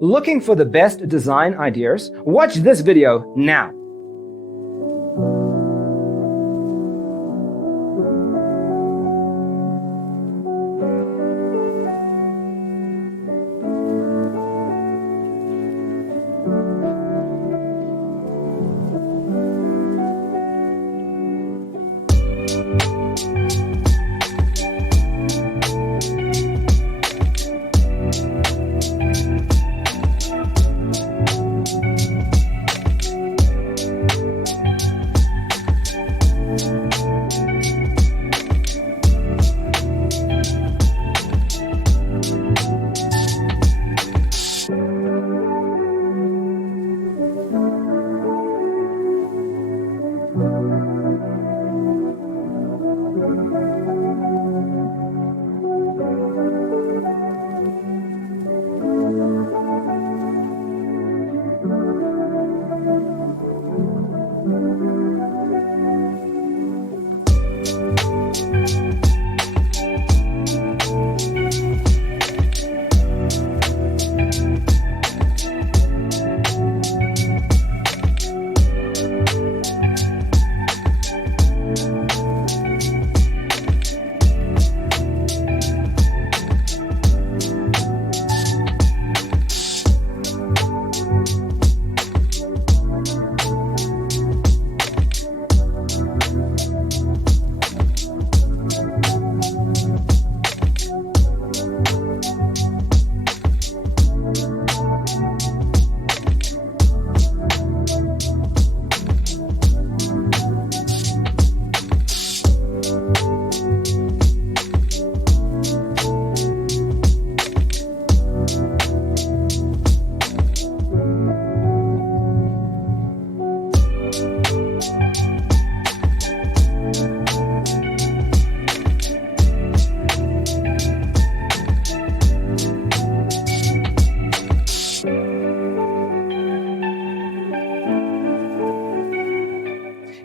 Looking for the best design ideas? Watch this video now.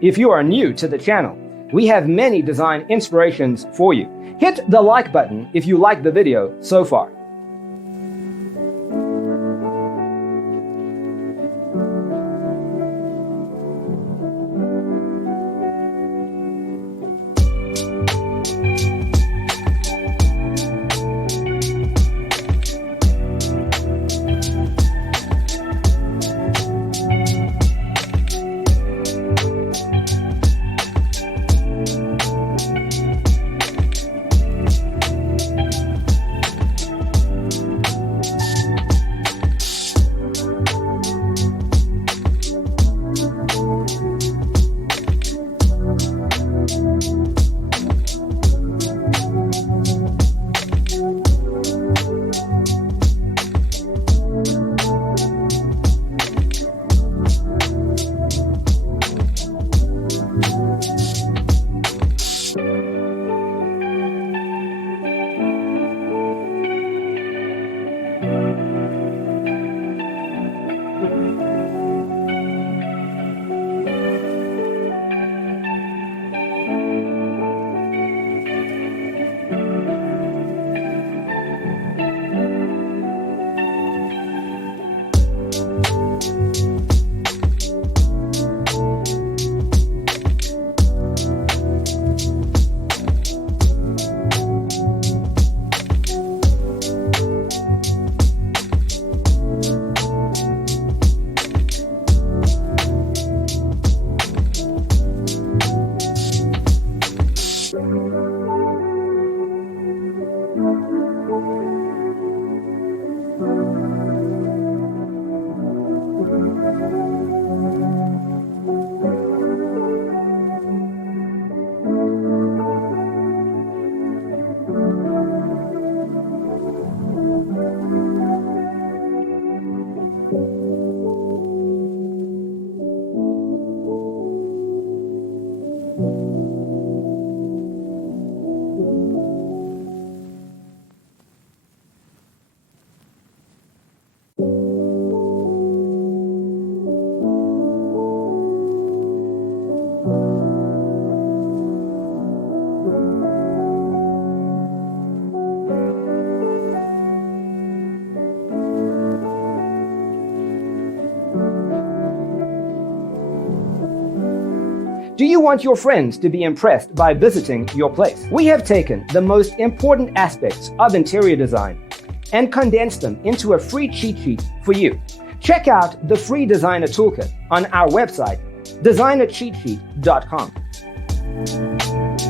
If you are new to the channel, we have many design inspirations for you. Hit the like button if you like the video so far. Do you want your friends to be impressed by visiting your place? We have taken the most important aspects of interior design and condensed them into a free cheat sheet for you. Check out the free designer toolkit on our website, designercheatsheet.com.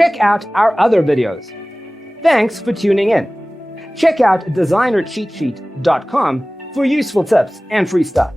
Check out our other videos. Thanks for tuning in. Check out designercheatsheet.com for useful tips and free stuff.